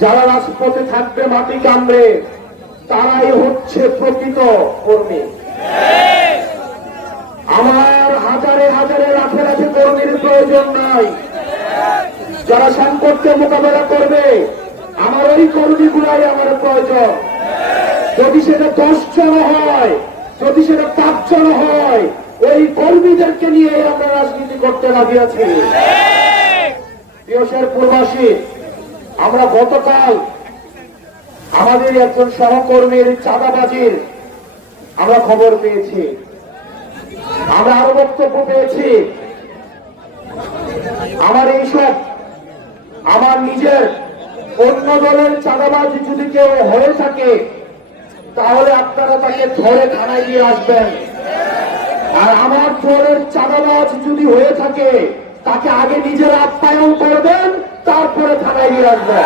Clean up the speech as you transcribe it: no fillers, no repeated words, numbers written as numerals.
যারা রাজপথে থাকবে মাটি কামড়ে, তারাই হচ্ছে প্রকৃত কর্মী। আমার হাজারে হাজারে লাখে লাখে কর্মীর প্রয়োজন নাই। যারা সংকটকে মোকাবেলা করবে, আমার ওই কর্মীগুলাই আমার প্রয়োজন। যদি সেটা 10 জন হয়, যদি সেটা 5 জন হয়, ওই কর্মীদেরকে নিয়ে আমরা রাজনীতি করতে রাজি আছি। প্রিয় শেরপুরবাসী, আমরা গতকাল আমাদের একজন সহকর্মীর চাঁদাবাজির আমরা খবর পেয়েছি, আমরা আরো বক্তব্য পেয়েছি। আমার এইসব আমার নিজের অন্য দলের চাঁদাবাজ যদি কেউ হয়ে থাকে, তাহলে আপনারা তাকে ধরে থানায় দিয়ে আসবেন। আর আমার দলের চাঁদাবাজ যদি হয়ে থাকে, তাকে আগে নিজের আপ্যায়ন করবেন, তারপরে থানায় নিয়ে আসবেন।